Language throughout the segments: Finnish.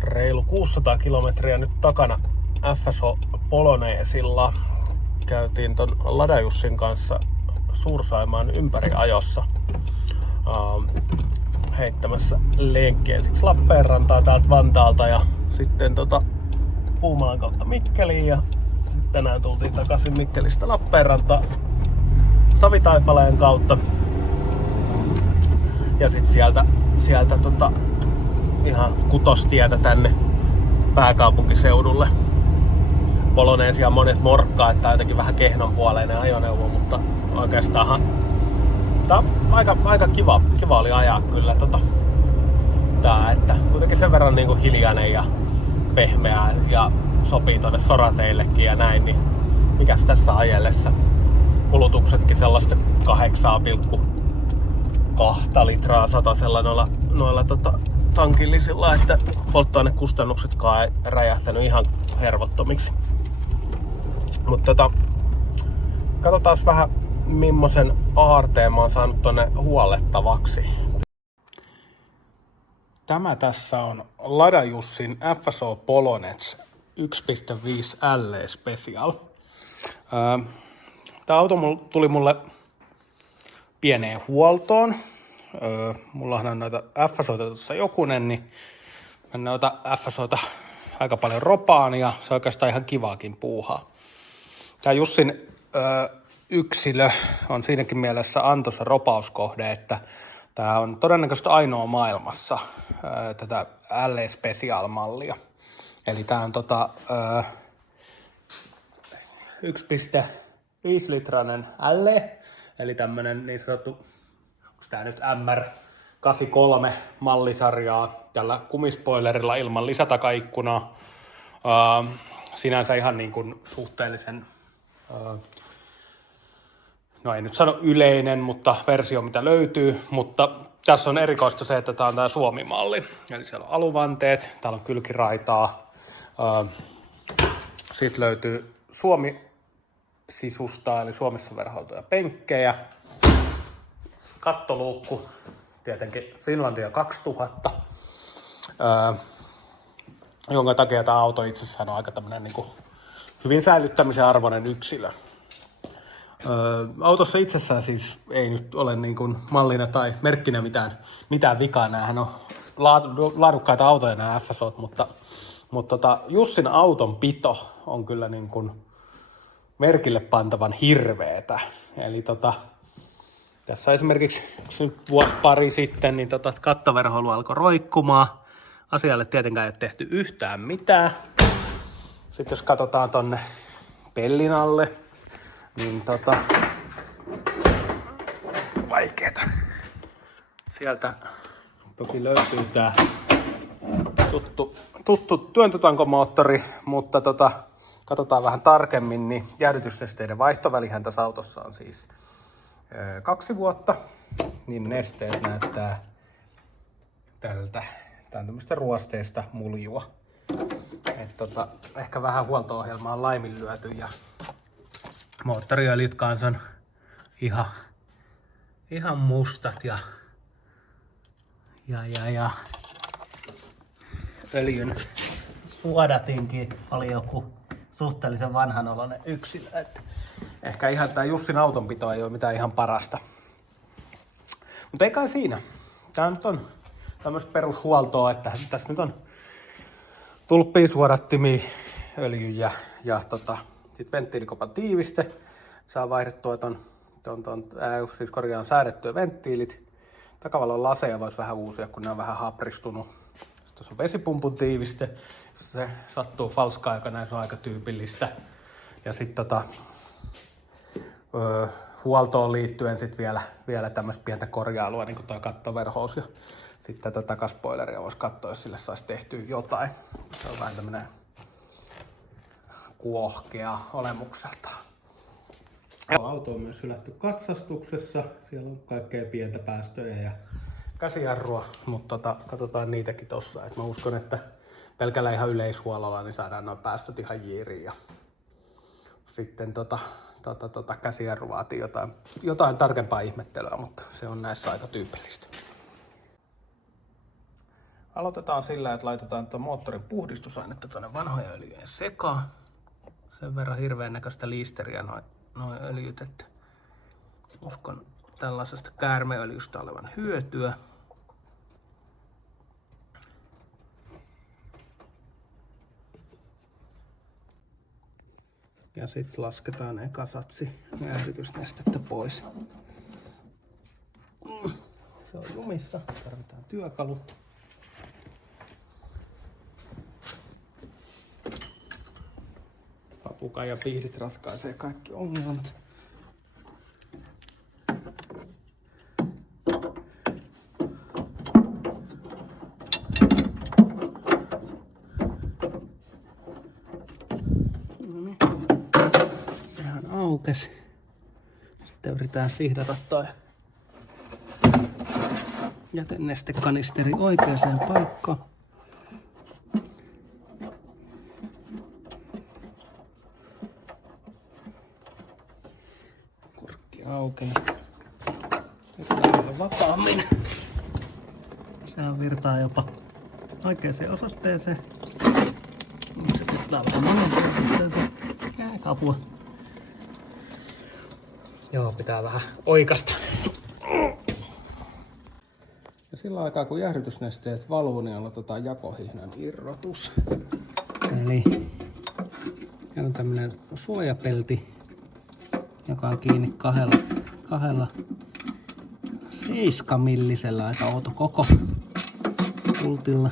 reilu 600 kilometriä nyt takana FSO Poloneesilla. Käytiin ton Lada-Jussin kanssa Suur-Saimaan ympäriajossa heittämässä lenkkiä ensiksi Lappeenrantaa täältä Vantaalta ja sitten Puumalan kautta Mikkeliin ja sitten tänään tultiin takaisin Mikkelistä Lappeenrantaan Savitaipaleen kautta ja sitten sieltä ihan Kutostietä tänne pääkaupunkiseudulle. Poloneesia monet morkkaa, että tää on jotenkin vähän kehnonpuoleinen ajoneuvo, mutta oikeastaan tää on aika kiva oli ajaa kyllä tää, että kuitenkin sen verran niinku hiljainen ja pehmeä ja sopii tonne sorateillekin ja näin, niin mikäs tässä ajellessa kulutuksetkin sellaista 8,2 litraa satasella noilla tankillisilla, että polttoainekustannuksetkaan ei räjähtänyt ihan hervottomiksi. Mutta katsotaan vähän millaisen aarteen mä oon saanut tonne huollettavaksi. Tämä tässä on Lada-Jussin FSO Polonez 1.5 LE Special. Tää auto tuli mulle pieneen huoltoon. Mullahan on noita FSOita tuossa jokunen, niin mä noita FSOita aika paljon ropaan ja se on oikeastaan ihan kivaakin puuhaa. Tää Jussin yksilö on siinäkin mielessä antoisa ropauskohde, että tää on todennäköisesti ainoa maailmassa tätä LE Special-mallia. Eli tää on 1.5 litrainen LE, eli tämmönen niin sanottu, onko tää nyt MR83 mallisarjaa tällä kumispoilerilla ilman lisätakaikkunaa. Sinänsä ihan niin kuin suhteellisen, no ei nyt sano yleinen, mutta versio mitä löytyy, mutta tässä on erikoista se, että tää on tää Suomi-malli. Eli siellä on aluvanteet, täällä on kylkiraitaa, sitten löytyy Suomi-sisusta, eli Suomessa verhoiltuja penkkejä, kattoluukku, tietenkin Finlandia 2000, jonka takia tämä auto itsessään on aika tämmönen niin kuin hyvin säilyttämisen arvoinen yksilö. Autossa itsessään siis ei nyt ole niin kuin mallina tai merkkinä mitään vikaa. Näähän on laadukkaita autoja nämä FSOt, mutta Jussin auton pito on kyllä niin kuin merkille pantavan hirveetä. Eli tässä esimerkiksi vuosi pari sitten niin kattoverhoilu alkoi roikkumaan. Asialle tietenkään ei ole tehty yhtään mitään. Sitten jos katsotaan tonne pellin alle, niin vaikeeta. Sieltä toki löytyy tää tuttu työntötankomoottori, mutta katsotaan vähän tarkemmin, niin jäähdytysnesteiden vaihtovälihän tässä autossa on siis 2 vuotta, niin nesteet näyttää tältä. Tää on tämmöistä ruosteista muljua. Ehkä vähän huolto-ohjelmaa on laiminlyöty ja moottoriöljyt kanssa on ihan mustat ja öljyn suodatinkin oli joku suhteellisen vanhanoloinen yksilö. Että ehkä ihan tää Jussin autonpito ei ole mitään ihan parasta. Mutta ei kai siinä. Tää nyt on tämmöistä perushuoltoa, että tässä nyt on tulppiin suodattimia, öljyjä ja sit venttiilikopan tiiviste. Saa vaihdettua siis korjaan säädettyä venttiilit. Takavalon laseja voisi vähän uusia, kun ne on vähän hapristunut. Sitten tuossa on vesipumpun tiiviste. Jos se sattuu falska-aikana, se on aika tyypillistä. Ja sitten huoltoon liittyen sit vielä tämmöistä pientä korjailua, niin kuin tuo kattoverhous. Ja sitten tätä takaspoileria voisi katsoa, jos sille saisi tehtyä jotain. Se on vähän tämmönen kuohkea olemukseltaan. Auto on myös hylätty katsastuksessa. Siellä on kaikkea pientä päästöjä ja käsijarrua, mutta katsotaan niitäkin tossa. Et mä uskon, että pelkällä ihan yleishuollolla niin saadaan nuo päästöt ihan jiiriin. Ja sitten käsijarru vaatii jotain tarkempaa ihmettelyä, mutta se on näissä aika tyypillistä. Aloitetaan sillä, että laitetaan moottorin puhdistusainetta tuonne vanhojen öljyjen sekaan. Sen verran hirveän näköistä liisteriä noin öljyt, että uskon tällaisesta käärmeöljystä olevan hyötyä. Ja sitten lasketaan eka satsi jäähdytysnestettä pois. Se on jumissa, tarvitaan työkalu. Papuka ja pihdit ratkaisee kaikki ongelmat. Sehän aukesi. Sitten yritetään sihdata toi jätenestekanisteri oikeaan paikkaan. Korkki aukeaa. Nyt vapaammin. Sehän virtaa jopa oikeaan osoitteeseen. Se virtaa vähän moneen osoitteeseen. Kapua. Joo, pitää vähän oikasta. Ja sillä aikaa kun jäähdytysnesteet valuu, niin aloitetaan jakohihnan irrotus. Eli on tämmönen suojapelti, joka on kiinni kahdella 7 millisellä, aika outo koko pultilla.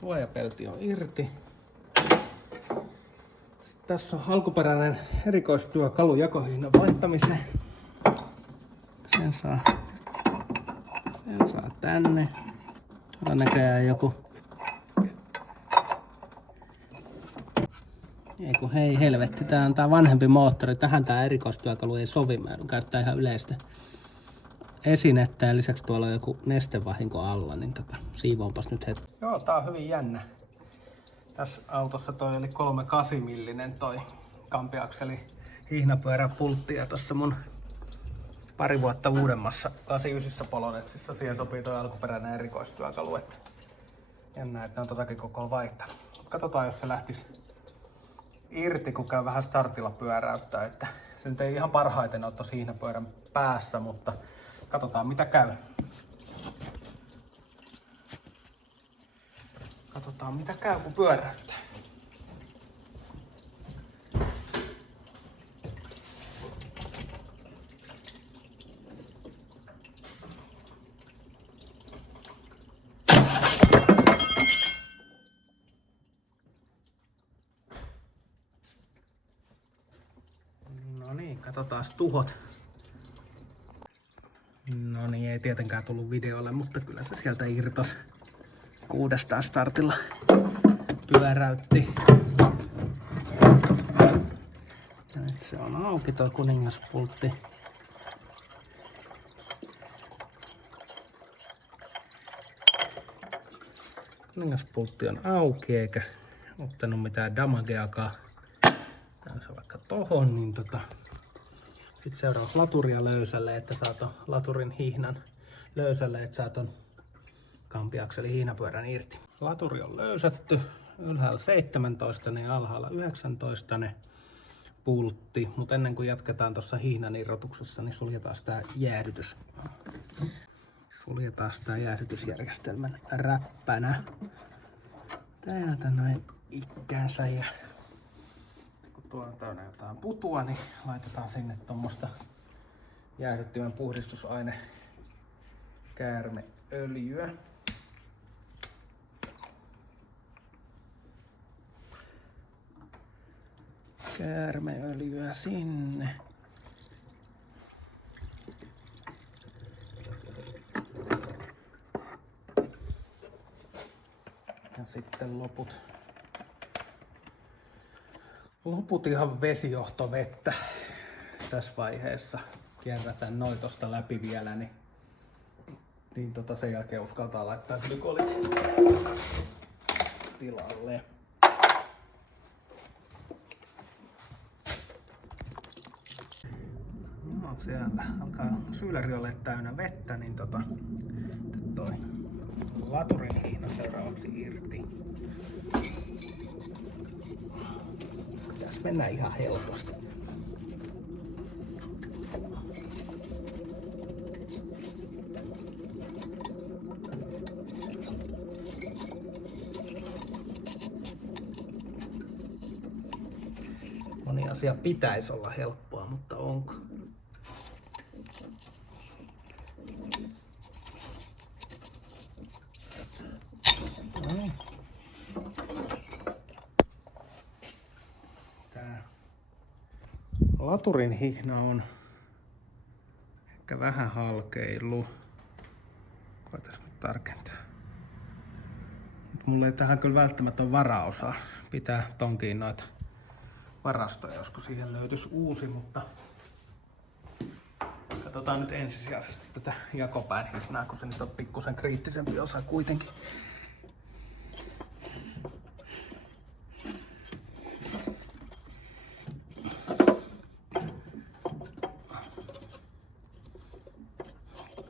Suojapelti on irti. Sitten tässä on alkuperäinen erikoistyökalu jakohihnan vaihtamiseen. Sen saa tänne. Tuolla näköjään joku. Hei helvetti, tää on tää vanhempi moottori. Tähän tää erikoistyökalu ei sovi. Mä käyttää ihan yleistä esinettä ja lisäksi tuolla on joku nestevahinko alla, niin siivoonpas nyt hetki. Joo, tää on hyvin jännä. Tässä autossa toi oli 3,8 millinen toi kampiakseli hihnapyöräpultti ja tossa mun pari vuotta uudemmassa 89 Polonetsissa siihen sopii toi alkuperäinen erikoistyökalu. Että jännä, että ne on totakin koko vaihtanut. Katsotaan, jos se lähtisi irti, kun käy vähän startilla pyöräyttää. Että se nyt ei ihan parhaiten ole tossa hihnapyörän päässä, mutta katsotaan mitä käy. Katsotaan mitä käy kun pyöräyttää. No niin, katsotaan tuhot. No niin, ei tietenkään tullut videolle, mutta kyllä se sieltä irtosi. Uudestaan startilla pyöräytti. Nyt se on auki tuo kuningaspultti. Kuningaspultti on auki eikä ottanut mitään damageakaan. Tää on vaikka tohon, niin sitten seuraavaksi laturia löysälle, että saa ton laturin hihnan löysälle, että saa ton kampiakseli hihnapyörän irti. Laturi on löysätty, ylhäällä 17 ja alhaalla 19 pultti, mutta ennen kuin jatketaan tuossa hihnan irrotuksessa, niin suljetaan tää jäähdytysjärjestelmän räppänä täältä näin ikkäänsä, ja kun tuolla on täynnä jotain putua, niin laitetaan sinne tuommoista jäähdyttimen puhdistusaine käärmeöljyä. Käärmeöljyä sinne. Ja sitten Loput ihan vesijohtovettä tässä vaiheessa. Kierrätään noin tosta läpi vielä, niin sen jälkeen uskaltaa laittaa glykolit tilalle. No, siellä alkaa syyläri olla täynnä vettä, niin toi laturin hiina seuraavaksi irti. Tässä mennään ihan helposti. Moni asia pitäisi olla helppoa, mutta onko? Tää laturin hihna on ehkä vähän halkeillut. Koitais nyt tarkentaa. Mulla ei tähän kyllä välttämättä ole varaosaa. Pitää tonkiin noita varastoja, josko siihen löytyisi uusi, mutta katsotaan nyt ensisijaisesti tätä jakopään hihnaa, kun se nyt on pikkusen kriittisempi osa kuitenkin.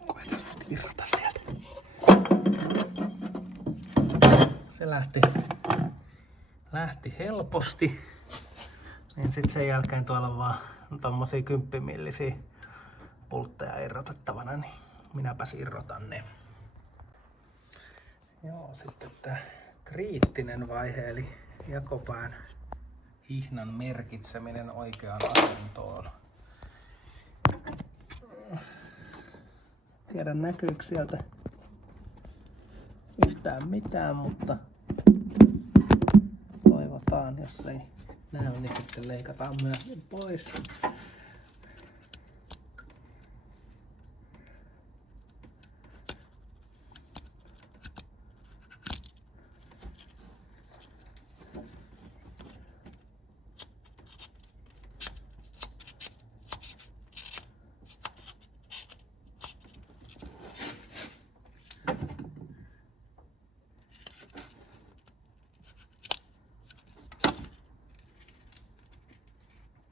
Koetaan nyt irrota sieltä. Se lähti helposti. Niin sit sen jälkeen tuolla on vaan tommosia 10-millisiä pultteja irrotettavana, niin minäpäs irrotan ne. Joo, sitten tää kriittinen vaihe, eli jakopään hihnan merkitseminen oikeaan asentoon. Tiedä näkyykö sieltä yhtään mitään, mutta toivotaan, jos ei näy, niin sitten leikataan myöhemmin pois.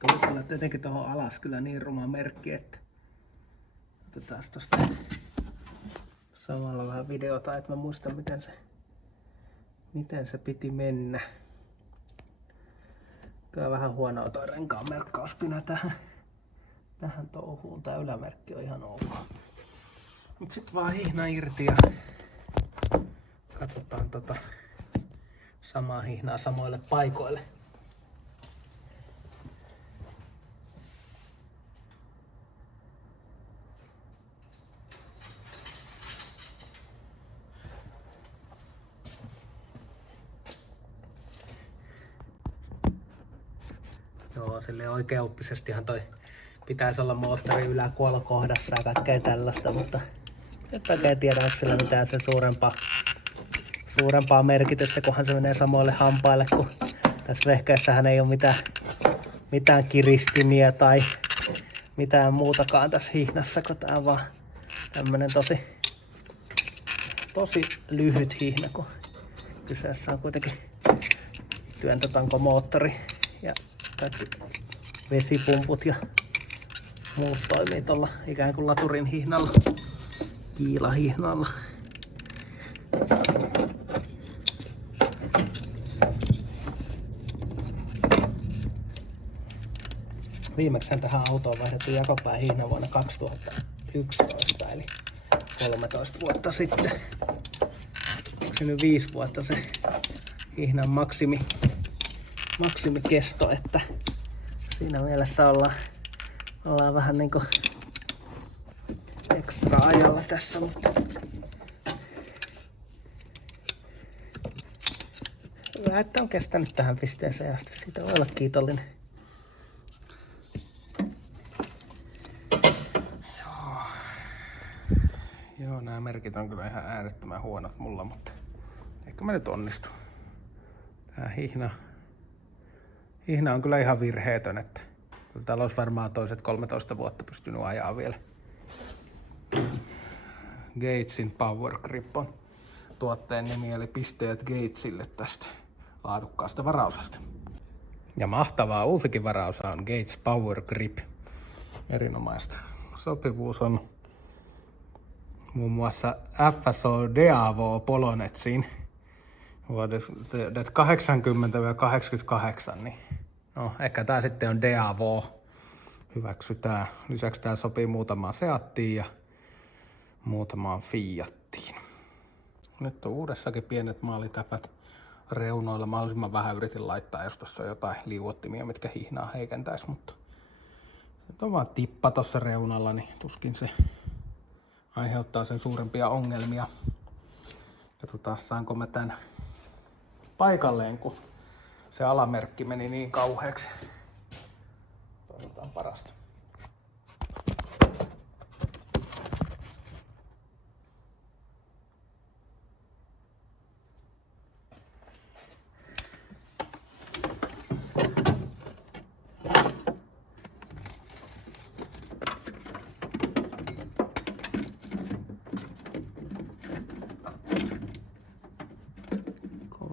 Tuli kyllä tietenkin tuohon alas kyllä niin ruma merkki, että otetaan tosta samalla vähän videota, että mä muistan miten se piti mennä. Kyllä vähän huonoa toi renkaan merkkauspinä tähän touhuun. Tää ylämerkki on ihan ok. Mut sit vaan hihna irti ja katsotaan samaa hihnaa samoille paikoille. Joo, silleen oikeaoppisestihan toi pitäisi olla moottorin yläkuolokohdassa ja kaikkea tällaista, mutta et oikein tiedä, onko sillä mitään sen suurempaa merkitystä, kunhan se menee samoille hampaille, kun tässä vehkeessähän ei ole mitään kiristimiä tai mitään muutakaan tässä hihnassa, kun tää on vaan tämmönen tosi lyhyt hihna, kun kyseessä on kuitenkin työntötankomoottori ja kaikki vesipumput ja muut toimii tuolla ikään kuin laturin hihnalla, kiilahihnalla. Viimeksi tähän autoon vaihdettiin jakopään hihna vuonna 2011, eli 13 vuotta sitten. Onko se nyt 5 vuotta se hihnan maksimikesto, että siinä mielessä ollaan vähän niinku ekstra ajalla tässä, mutta hyvä, että on kestänyt tähän pisteeseen asti. Siitä voi olla kiitollinen. Joo, nämä merkit on kyllä ihan äärettömän huonot mulla, mutta ehkä mä nyt onnistun. Tää hihna hihna on kyllä ihan virheetön, että täällä olisi varmaan toiset 13 vuotta pystynyt ajaa vielä. Gatesin Power Grip on tuotteen nimi, eli pisteet Gatesille tästä laadukkaasta varaosasta. Ja mahtavaa uusikin varaosa on Gates Power Grip. Erinomaista. Sopivuus on muun muassa FSO Deavo Polonetsiin vuodesta 80-88, niin no, ehkä tää sitten on Deavo. Hyväksytään. Lisäksi tää sopii muutamaan Seattiin ja muutamaan Fiattiin. Nyt on uudessakin pienet maalitäpät reunoilla. Mahdollisimman vähän yritin laittaa, jos tuossa on jotain liuottimia, mitkä hihnaa heikentäisi, mutta nyt on vaan tippa tuossa reunalla, niin tuskin se aiheuttaa sen suurempia ongelmia. Katsotaan, saanko mä tän paikalleen, kun se alamerkki meni niin kauheaksi. Toivotaan parasta.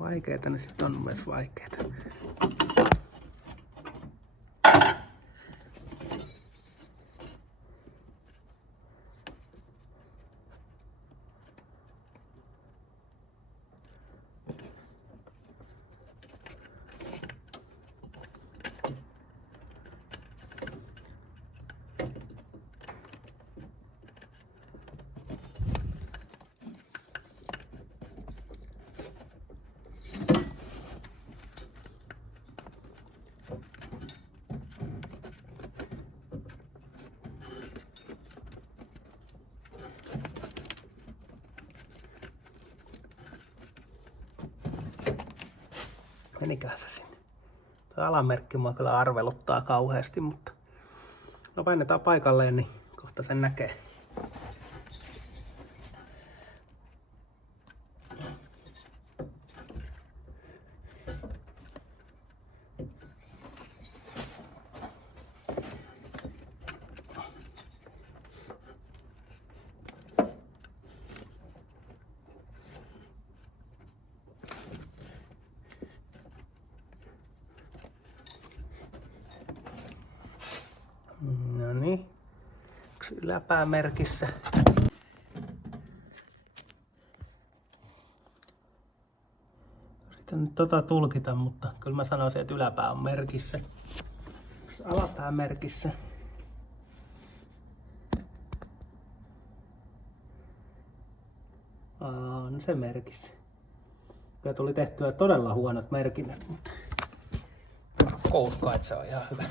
Vaikeeta, niin sitten on myös vaikeeta. Meniköhän se sinne? Tuo alamerkki mua kyllä arveluttaa kauheasti, mutta no painetaan paikalleen, niin kohta sen näkee. No niin, yksi yläpäämerkissä. Yritän nyt tulkita, mutta kyllä mä sanoisin, että yläpää on merkissä. Alapää merkissä. On se merkissä. Kyllä tuli tehtyä todella huonot merkinnät, mutta pakko uskoa, että se on ihan hyvä.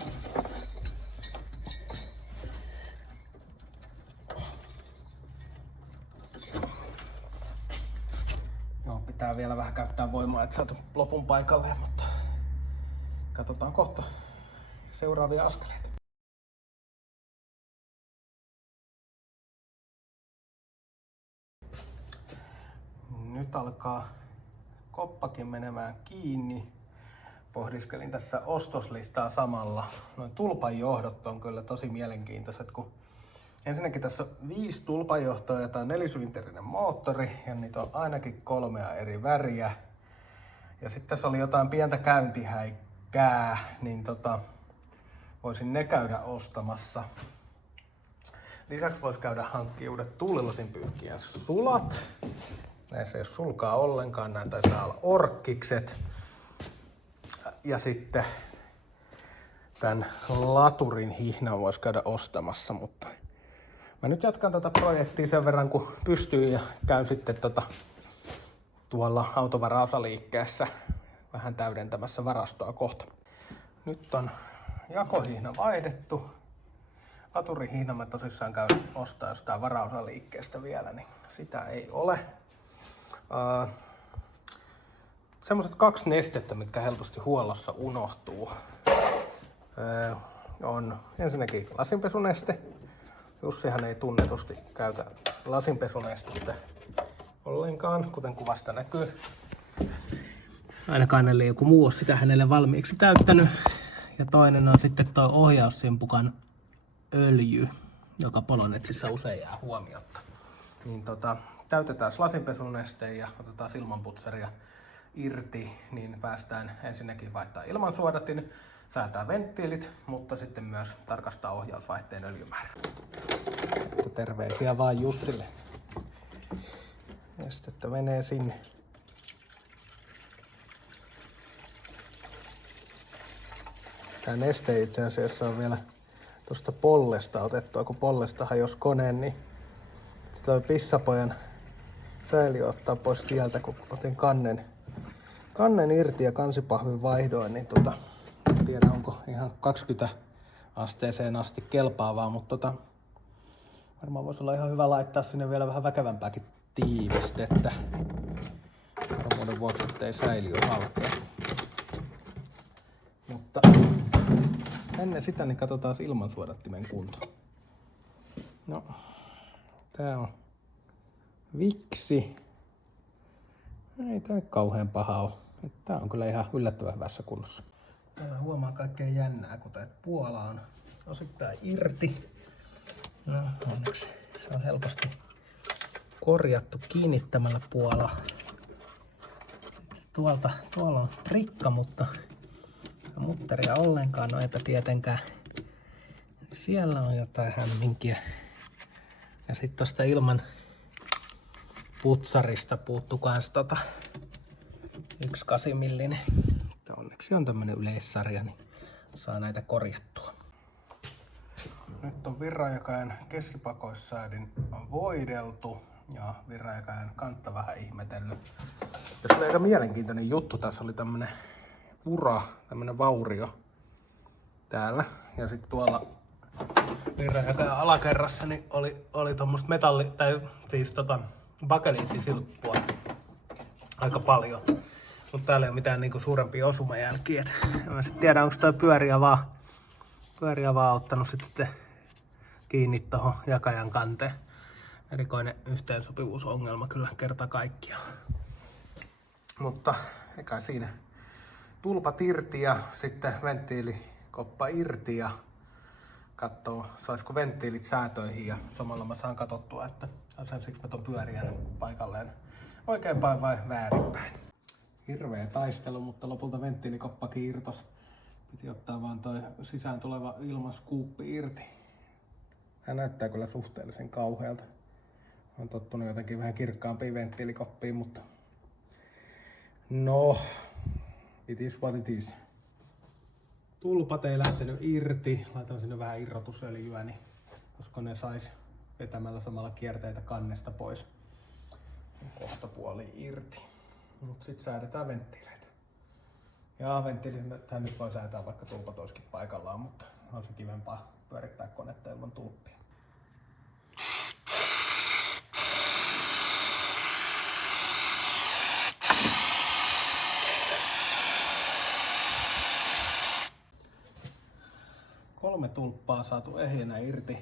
Pitää vielä vähän käyttää voimaa, että saatu lopun paikalle, mutta katsotaan kohta seuraavia askeleita. Nyt alkaa koppakin menemään kiinni. Pohdiskelin tässä ostoslistaa samalla. Noin tulpanjohdot on kyllä tosi mielenkiintoiset, kun ensinnäkin tässä on 5 tulpanjohtoa ja tää on 4-sylinterinen moottori ja niitä on ainakin 3 eri väriä. Ja sitten tässä oli jotain pientä käyntihäikkää, niin voisin ne käydä ostamassa. Lisäksi voisi käydä hankkia uudet tuulilasinpyyhkijän sulat. Näissä ei ole sulkaa ollenkaan, näin taitaa olla orkkikset. Ja sitten tämän laturin hihnan voisi käydä ostamassa, mutta mä nyt jatkan tätä projektia sen verran kun pystyy ja käyn sitten tuolla autovaraosaliikkeessä vähän täydentämässä varastoa kohta. Nyt on jakohihna vaihdettu. Laturihihna mä tosissaan käyn ostaa jostain varaosaliikkeestä vielä, niin sitä ei ole. Semmoiset 2 nestettä, mitkä helposti huollossa unohtuu, on ensinnäkin lasinpesuneste. Jussihan ei tunnetusti käytä lasinpesunestettä ollenkaan, kuten kuvasta näkyy. Ainakaan ellei joku muu ole sitä hänelle valmiiksi täyttänyt. Ja toinen on sitten tuo ohjaussimpukan öljy, joka Polonetsissä usein jää huomiotta. Niin täytetään lasinpesuneste ja otetaan ilmanputseria irti, niin päästään ensinnäkin vaihtaa ilmansuodatin, säätää venttiilit, mutta sitten myös tarkastaa ohjausvaihteen öljymäärä. Terveisiä vaan Jussille. Nestettä menee sinne. Tää neste itse asiassa on vielä tuosta pollesta otettua, kun pollesta hajosi koneen, niin toi pissapojan säiliö ottaa pois tieltä, kun otin kannen irti ja kansipahvin vaihdoin, niin en tiedä onko ihan 20 asteeseen asti kelpaavaa, mutta varmaan voisi olla ihan hyvä laittaa sinne vielä vähän väkevämpääkin tiivistettä. Varmuuden vuoksi, ettei säiliö halkea. Mutta ennen sitä niin katsotaan ilmansuodattimen kunto. No, tää on Viksi. Ei tää kauhean paha ole. Tää on kyllä ihan yllättävän hyvässä kunnossa. Täällä huomaa kaikkein jännää, kun tää puola on osittain irti. No, onneksi se on helposti korjattu kiinnittämällä puola. Tuolla on rikka, mutta mutteria ollenkaan, no eipä tietenkään. Siellä on jotain hämminkiä. Ja sitten tosta ilman putsarista puuttuu kans 1,8 millinen. Onneksi on tämmönen yleissarja, niin saa näitä korjattua. Nyt on virranjakajan keskipakoissäädin voideltu ja virranjakajan kantta vähän ihmetellyt. Tässä oli aika mielenkiintoinen juttu. Tässä oli tämmönen ura, tämmönen vaurio täällä. Ja sitten tuolla virranjakajan alakerrassa niin oli tommoista bakeliittisilppua aika paljon. Mutta täällä ei ole mitään niinku suurempia osumajälkiä. En mä sit tiedä, onko toi pyöriä vaan ottanut sitten kiinni tohon jakajan kanteen. Erikoinen yhteensopivuusongelma kyllä kerta kaikkiaan. Mutta eikä siinä. Tulpat irti ja sitten venttiilikoppa irti ja katsoo, saisiko venttiilit säätöihin ja samalla mä saan katsottua, että asensiksi mä ton pyöriä paikalleen oikeinpäin vai väärinpäin. Hirveä taistelu, mutta lopulta venttiilikoppakin irtos. Piti ottaa vaan toi sisään tuleva ilmaskuuppi irti. Tää näyttää kyllä suhteellisen kauhealta. Olen tottunut jotenkin vähän kirkkaampiin venttiilikoppiin, mutta no, it is what it is. Tulpat ei lähtenyt irti. Laitoin sinne vähän irrotusöljyä, niin koska ne sais vetämällä samalla kierteitä kannesta pois. Kohta puoli irti. Mut sit säädetään venttiileitä. Ja venttiilit nyt voi säätää vaikka tulpat olisikin paikallaan, mutta on se kivempaa pyörittää konetta ilman tulppia. Kolme tulppaa saatu ehjänä irti.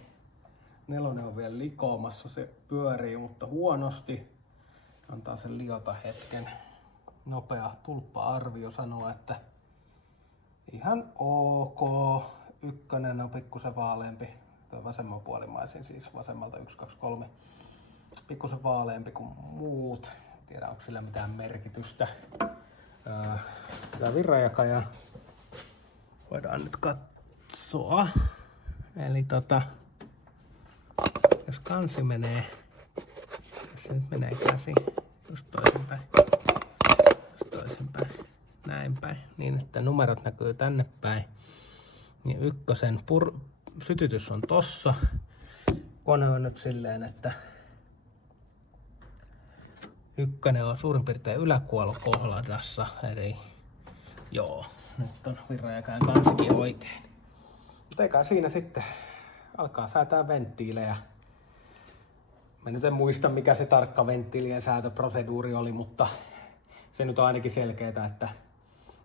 4 on vielä likoamassa, se pyörii mutta huonosti. Antaa sen liota hetken. Nopea tulppa-arvio sanoo, että ihan ok. 1 on pikkusen vaaleampi. Tuo vasemmanpuolimaisin siis vasemmalta 1, 2, 3. Pikkusen vaaleampi kuin muut. En tiedä onko sillä mitään merkitystä. Tämä virranjakaja voidaan nyt katsoa. Eli jos kansi menee, jos se nyt menee käsi just toisinpäin, näin päin, niin että numerot näkyy tänne päin, niin 1 sytytys on tossa. Kone on nyt silleen, että 1 on suurin piirtein yläkuolokohdassa, eli joo, nyt on virranjakajan kansikin oikein. Mutta eikä siinä sitten alkaa säätää venttiilejä. Mä nyt en muista mikä se tarkka venttiilien säätöproseduuri oli, mutta se nyt on ainakin selkeää, että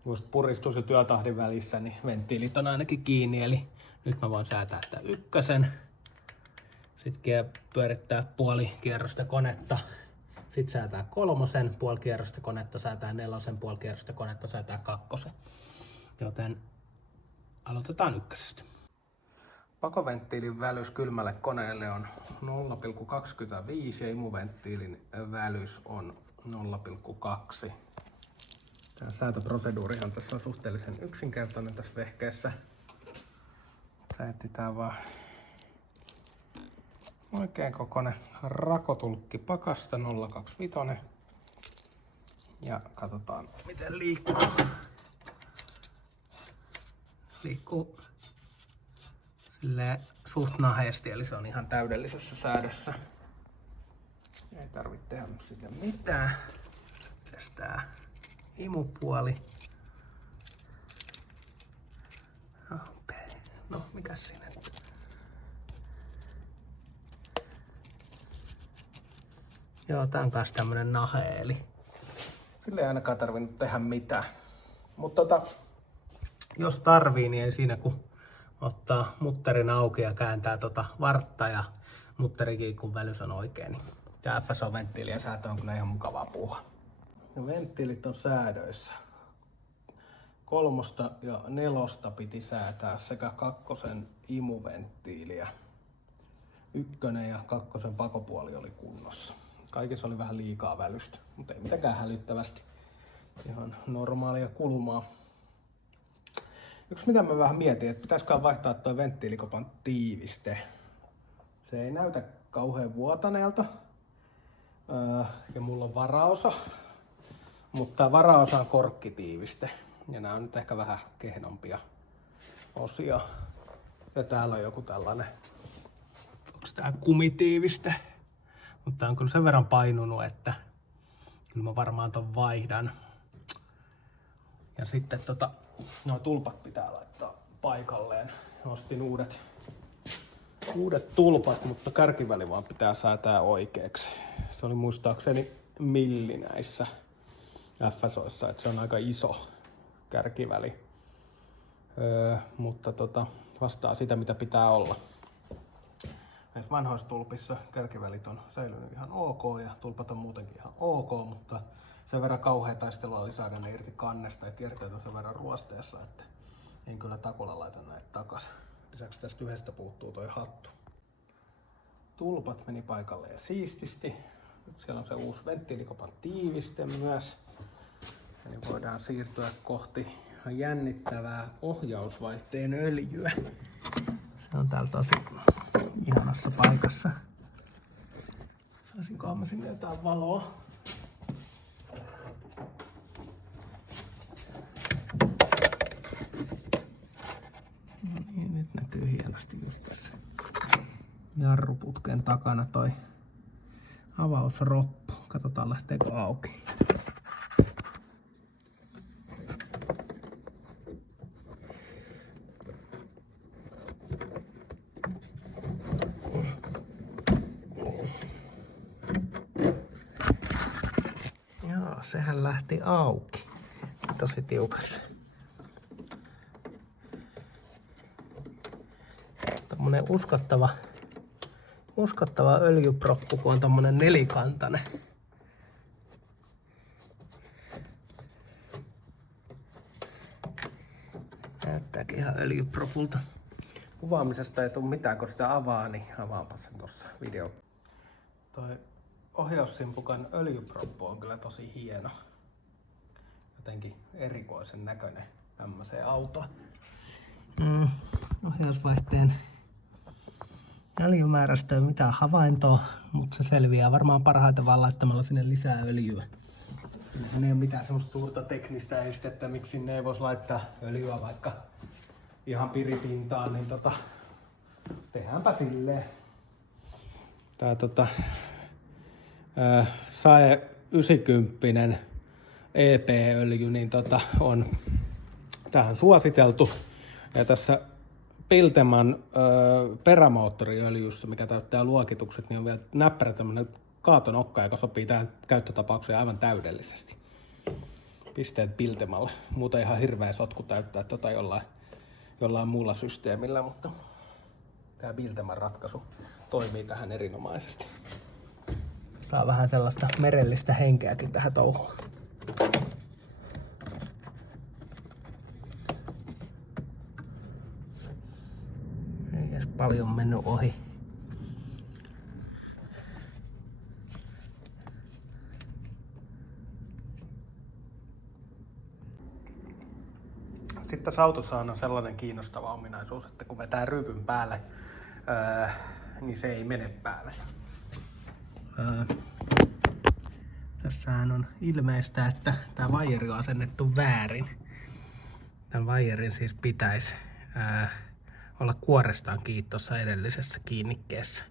just puristus ja työtahdin välissä niin venttiilit on ainakin kiinni. Eli nyt mä voin säätää että 1. Sitten pyörittää puoli kierrosta konetta. Sitten säätää 3, puoli kierrosta konetta, säätää 4, puoli kierrosta konetta, säätää 2. Joten aloitetaan ykkösestä. Pakoventtiilin välys kylmälle koneelle on 0,25 ja imuventtiilin välys on 0,2. Tämä säätöproseduurihan tässä on suhteellisen yksinkertainen tässä vehkeessä. Etsitään vaan oikein kokoinen rakotulkki pakasta 025 ja katsotaan miten liikkuu. Liikkuu silleen suht naheesti, eli se on ihan täydellisessä säädössä. Ei tarvitse tehdä sille mitään. Kestää imupuoli. No, mikäs siinä nyt? Joo, tää on taas tämmönen nahe, eli sille ei ainakaan tarvinnut tehdä mitään. Mutta jos tarvii, niin ei siinä kun ottaa mutterin auki ja kääntää vartta ja mutterikiikun välys on oikein, niin tää FSO-venttiilien säätö on kyllä ihan mukavaa puhua. No, venttiilit on säädöissä. 3 ja 4 piti säätää sekä 2 imuventtiiliä. 1 ja 2 pakopuoli oli kunnossa. Kaikissa oli vähän liikaa välystä, mutta ei mitenkään hälyttävästi. Ihan normaalia kulmaa. Yksi mitä mä vähän mietin, että pitäisikö vaihtaa tuo venttiilikopan tiiviste. Se ei näytä kauhean vuotaneelta. Ja mulla on varaosa. Mutta tää varaosa on korkkitiiviste. Ja nää on nyt ehkä vähän kehnompia osia. Ja täällä on joku tällainen, onks tää kumitiiviste? Mutta tää on kyllä sen verran painunut, että kyllä mä varmaan ton vaihdan. Ja sitten nuo tulpat pitää laittaa paikalleen. Ostin uudet tulpat, mutta kärkiväli vaan pitää säätää oikeaksi. Se oli muistaakseni milli näissä FSOissa, että se on aika iso kärkiväli. Mutta vastaa sitä mitä pitää olla. Näissä vanhoissa tulpissa kärkivälit on säilynyt ihan ok ja tulpat on muutenkin ihan ok, mutta sen verran kauhea taistelua oli saada ne irti kannesta ja kierteet on sen verran ruosteessa, että en kyllä takulla laita näitä takas. Lisäksi tästä yhdestä puuttuu toi hattu. Tulpat meni paikalleen siististi. Nyt siellä on se uusi venttiilikopan tiiviste myös. Eli voidaan siirtyä kohti jännittävää ohjausvaihteen öljyä. Se on täällä tosi ihanassa paikassa. Saisinkohan mä sinne jotain valoa? No niin, nyt näkyy hienosti just tässä jarruputken takana toi avausroppu. Katsotaan lähteekö auki. Joo, sehän lähti auki. Tosi tiukassa. Tommonen uskottava öljyproppu, kun on tommonen nelikantainen. Näyttääkin ihan öljypropulta. Kuvaamisesta ei tule mitään, kun sitä avaa, niin avaanpa sen tossa video. Toi ohjaussimpukan öljyproppu on kyllä tosi hieno. Jotenkin erikoisen näköinen tämmöiseen autoon. Ohjausvaihteen öljymäärästä ei ole mitään havaintoa, mutta se selviää varmaan parhaiten vaan laittamalla sinne lisää öljyä. Ne ei ole mitään semmoista suurta teknistä estettä, miksi sinne ei voisi laittaa öljyä vaikka ihan piripintaan, niin tehdäänpä silleen. Tää SAE 90 EP-öljy niin on tähän suositeltu. Ja tässä Pilteman perämoottoriöljyssä, mikä täyttää luokitukset, niin on vielä näppärä tämmönen kaatonokka, joka sopii tähän käyttötapaukseen aivan täydellisesti. Pisteet Piltemalle. Muuten ihan hirveä sotku täyttää jollain muulla systeemillä, mutta tämä Pilteman ratkaisu toimii tähän erinomaisesti. Saa vähän sellaista merellistä henkeäkin tähän touhuun. paljon mennyt ohi. Sitten tässä autossa on sellainen kiinnostava ominaisuus, että kun vetää ryypyn päälle, niin se ei mene päälle. Tässähän on ilmeistä, että tämä vaijeri on asennettu väärin. Tämän vaijerin siis pitäisi olla kuorestaan kiinni tuossa edellisessä kiinnikkeessä.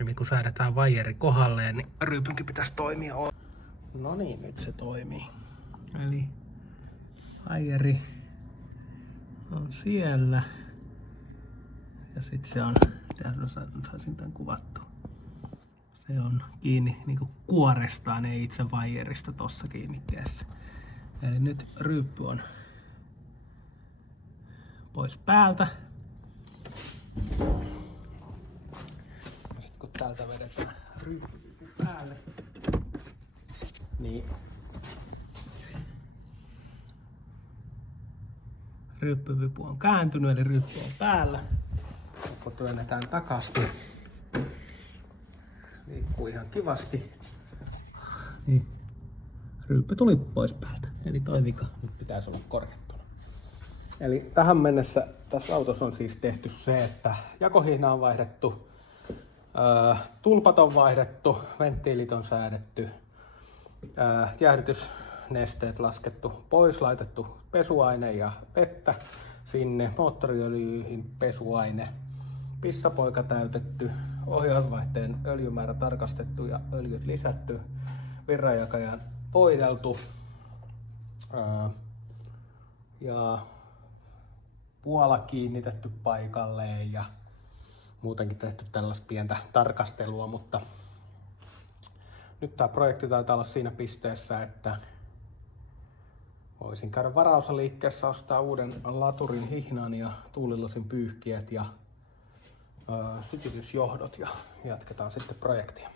Eli kun säädetään vaijeri kohdalleen, niin ryypynkin pitäisi toimia. No niin, nyt se toimii. Eli vaijeri on siellä. Ja sitten se on, saisin tämän kuvattua. Se on kiinni niin kuin kuorestaan, ei itse vaijerista tossa kiinnikkeessä. Eli nyt ryyppy on pois päältä. Sitten kun täältä vedetään ryyppy päälle, niin ryyppyvipu on kääntynyt, eli ryyppy on päällä. Kun työnnetään takaisin, liikkuu ihan kivasti, niin ryyppy tuli pois päältä. Eli toi vika nyt pitäisi olla korjattuna. Eli tähän mennessä tässä autossa on siis tehty se, että jakohihna on vaihdettu, tulpat on vaihdettu, venttiilit on säädetty, jäähdytysnesteet laskettu pois, laitettu pesuaine ja vettä sinne, moottoriöljyihin pesuaine, pissapoika täytetty, ohjausvaihteen öljymäärä tarkastettu ja öljyt lisätty, virranjakajan voideltu ja puola kiinnitetty paikalleen ja muutenkin tehty tällaista pientä tarkastelua, mutta nyt tämä projekti taitaa olla siinä pisteessä, että voisin käydä varaosaliikkeessä, ostaa uuden laturin hihnan ja tuulilasin pyyhkijät ja sytytysjohdot ja jatketaan sitten projektia.